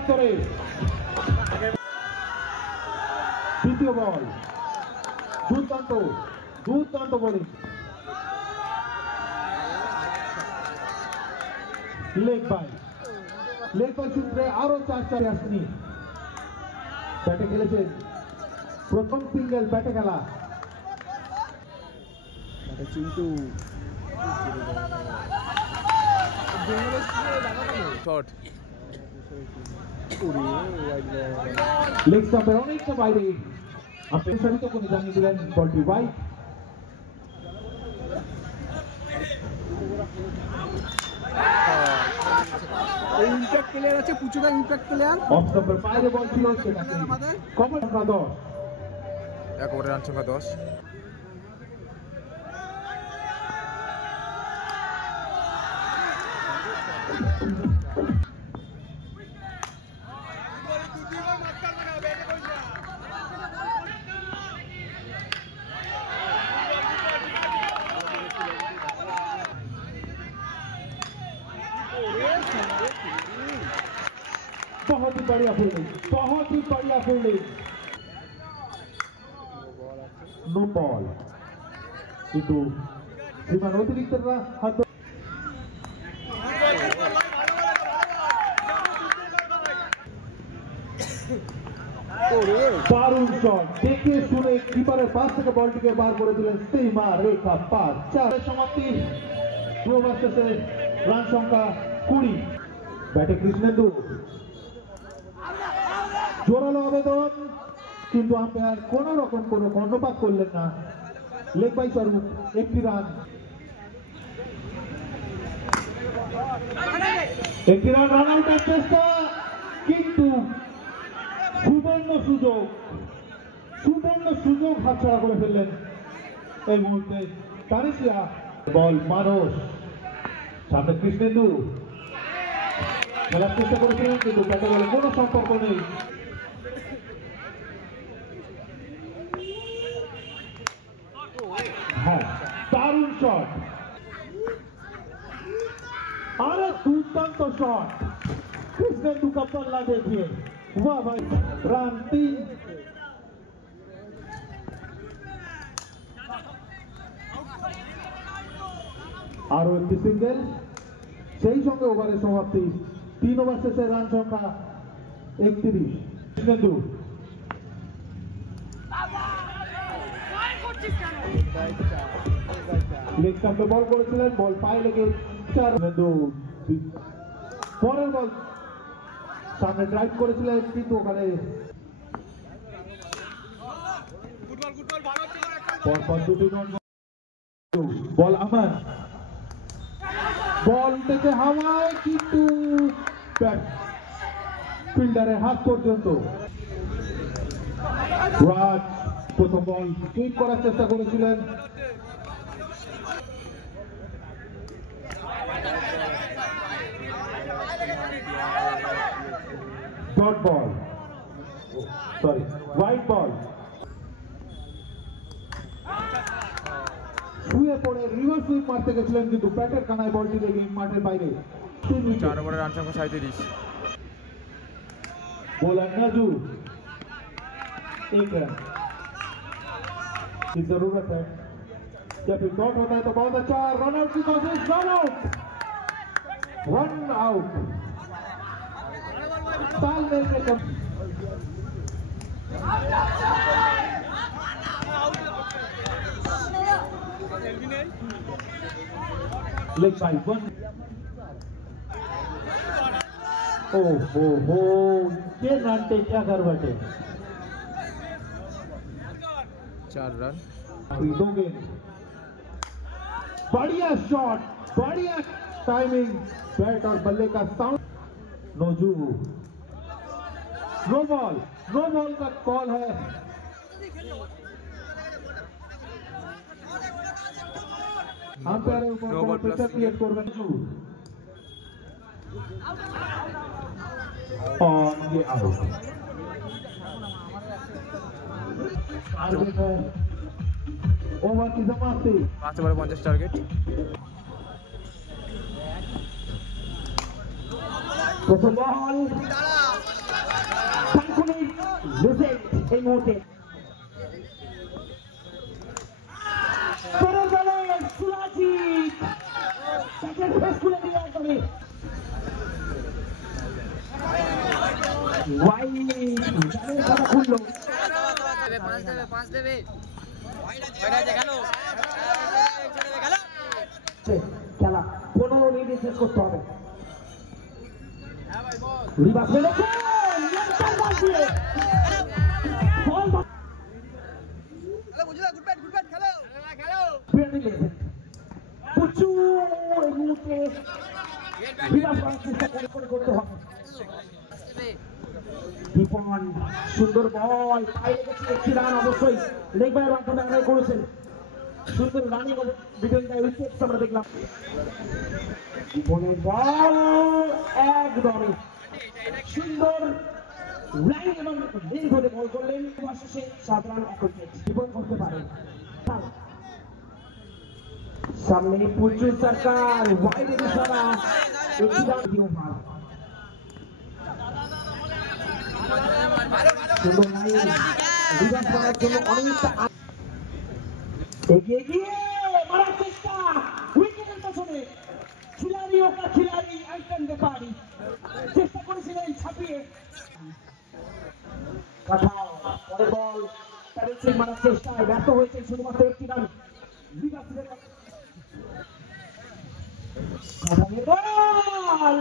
প্রান্তরে দ্বিতীয় বল দুর্দান্ত বোলিং লেগ বাই সূত্রে আরো 4 আসেনি ব্যাটে খেলেছেন প্রথম সিঙ্গেল ব্যাটে খেলা কিন্তু শট লেগ স্টাম্পের অনেকটা বাইরে আপনি সরিত করে জানিয়ে দিলেন বলটি ওয়াইড ইম্প্যাক্ট প্লেয়ার আছে পুচুদা ইম্প্যাক্ট প্লেয়ার অফ স্টাম্পের বাইরে বল ছিল সেটাকে কভার সংখ্যা 10 এক ওভারে রান সংখ্যা 10 बहुत ही बढ़िया फील्डिंग नो बॉल किंतु सीमान अतिरिक्त हाथ दारुण शॉट देखे सुने कीपर पास থেকে বলটিকে বার করে দিলেন সীমা রেখা পার 4 সমাপ্তি ওভার শেষে রান সংখ্যা 20 ব্যাটে কৃষ্ণেন্দু জোরালো আবেদন কিন্তু আম্পায়ার কোন রকম কোনো কর্ণপাত করলেন না লেগ বাই স্বরূপ একটি রান রান আউটের চেষ্টা কিন্তু সুবর্ণ সুযোগ হাতছাড়া করে ফেললেন এই মুহূর্তে তানিশিয়া বল মানস সামনে কৃষ্ণেন্দু খেলার চেষ্টা করেছিলেন কিন্তু ব্যাটে বলে কোনো সম্পর্ক নেই হ্যাঁ দারুণ শট আরে দুর্দান্ত শট কৃষ্ণেন্দু का पल्ला देखिए वाह भाई রান 3 আরো একটি সিঙ্গেল সেই সঙ্গে ওভারের সমাপ্তি 3 ওভার শেষে রান সংখ্যা 31 কৃষ্ণেন্দু লেগ স্টাম্পে বল করেছিলেন বল পায়ে লেগে 4 পরের বল সামনে ড্রাইভ করেছিলেন কিন্তু ওখানে পরপর দুটি বল আমান বল থেকে হাওয়ায় কিন্তু ফিল্ডারের হাত পর্যন্ত রাজ প্রথম বল সুইপ করার চেষ্টা করেছিলেন dot ball sorry white ball শুয়ে পড়ে রিভার্স সুইপ মারতে গেছিলেন কিন্তু ব্যাটের কানায় বলটি লেগে মাঠের বাইরে 4 ওভারে রান সংখ্যা 37 बोलर नाजू एक रन की जरूरत है जब फिर डॉट होता है तो बहुत अच्छा रन आउट की कोशिश रन आउट तालमेल में कम लेग बाई 1 हो ये नाटे क्या कर बैठे 4 रन दोगे बढ़िया शॉट बढ़िया टाइमिंग बैट और बल्ले का साउंड नोजू नो बॉल का कॉल है अंपायर ऊपर प्रेशर क्रिएट करबेन और ये आउट ओवर की समाप्ति 5 ओवर 50 टारगेट प्रथम बॉल এই মুহূর্তে সুরাজিৎ ব্যাটের ফেস খুলে দিয়ে একদমই খেলা 15 মিনিট শেষ করতে হবে। করতে হবে সুন্দর বল পায়ে লেগেছে একটি রান অবশ্যই লেগ বাইয়ের মাধ্যমে আদায় করেছেন সুন্দর রানিং উইকেট আমরা দেখলাম বলের বল একদমই সুন্দর রানিং এবং দীর্ঘ বল করলেন শেষে 7 রান 1 উইকেট জীবন করতে পারেন সামনে পুচু সরকার ওয়াইড ইশারা একটি রান দিয়ে ওভার সুন্দর লাইন রিভার্স করার জন্য অনেকটা এগিয়ে গিয়ে মারার চেষ্টা উইকেটের পেছনে খিলাড়ি আইটেম ব্যাপারী চেষ্টা করেছিলেন ছাপিয়ে কাঁঠাল পরের বল তাদের সিং মারার চেষ্টায় ব্যর্থ হয়েছেন শুধুমাত্র একটি রান কাঁঠালের বল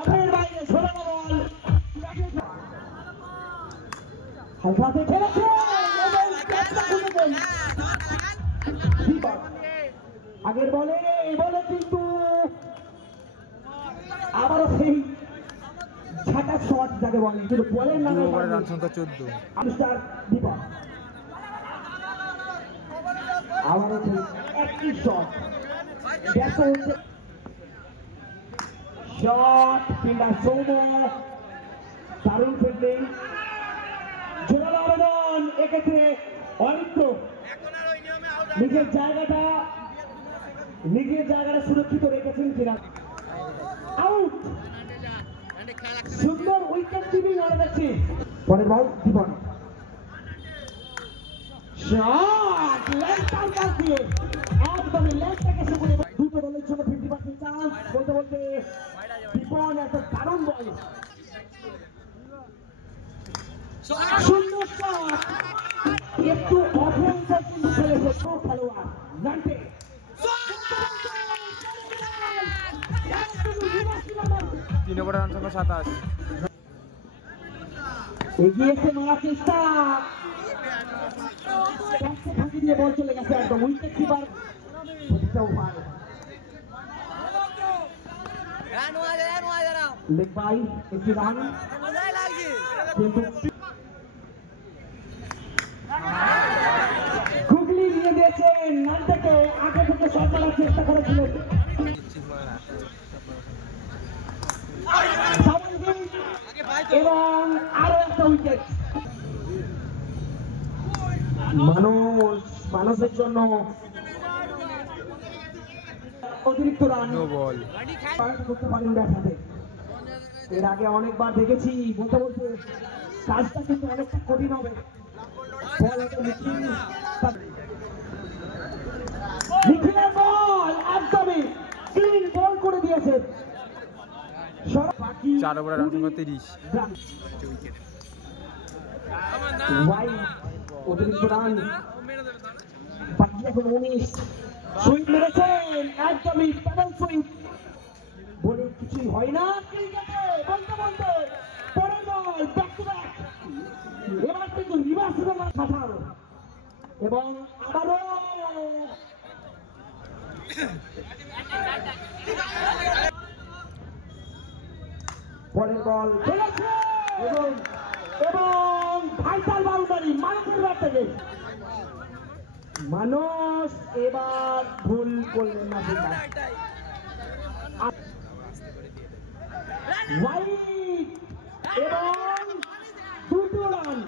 অফের বাইরে ঝোলানো বল হালকাতে খেলেছে আগের বলে কিন্তু আবারও সেই ঝাঁটার শট যাকে বলে কিন্তু বলের নামে রান সংখ্যা 14 মিস্টার দীপক আবারও একটি শট ব্যর্থ হচ্ছে শট ফিল্ডার সৌম্য দারুণ ফিল্ডিং জোরালো আবেদন এক্ষেত্রে অনিত্য নিজের জায়গাটা সুরক্ষিত রেখেছেন কিনা আউট সুন্দর উইকেট কিপিং আর দেখছি পরের বল জীবন শট লেগটার কাছ দিয়ে একদমই লেগ থেকে শুরু দুটো দলের জন্য 50% চান্স বলতে জীবন একটা দারুণ বল সুন্দর শট একটু অফেন্সিভ কিন্তু খেলেছে খেলোয়াড় জানতে 3 ওভারে রান সংখ্যা 27 এগিয়েছে মারার চেষ্টা ফাঁকি দিয়ে বল চলে গেছে একদম উইকেট কিপার লেগ বাই একটি রান কিন্তু গুগলি নিয়ে দিয়েছেন নাম থেকে আগে থেকে শট মারার চেষ্টা করেছিলেন এবং আরো একটা উইকেট মানুষের জন্য অতিরিক্ত রান বল করতে পারেন ব্যাটাতে এর আগে অনেকবার দেখেছি বলতে কাজটা কিন্তু অনেকটা কঠিন হবে নিখিলের বল একদমই ক্লিন বল করে দিয়েছে 4 ওভারে রান সংখ্যা 30 ওয়াইড অতিরিক্ত রান বাকি এখন 19 সুইপ মেরেছেন একদমই ডাবল সুইপ বলে কিছুই হয় না ক্রিকেটে বলতে পরের বল ব্যাক টু ব্যাক এবার কিন্তু রিভার্স রান কাটার এবং আবারও পরের বল খেলেছে এবং ভাইটাল বাউন্ডারি মানুষের ব্যাট থেকে মানুষ এবার ভুল করলেন না এবং দুটো রান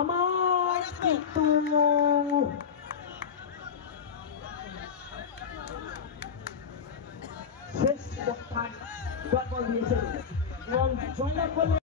আমার কিন্তু শেষ স্থান দখল দিয়েছেন এবং জয়লাভ করলেন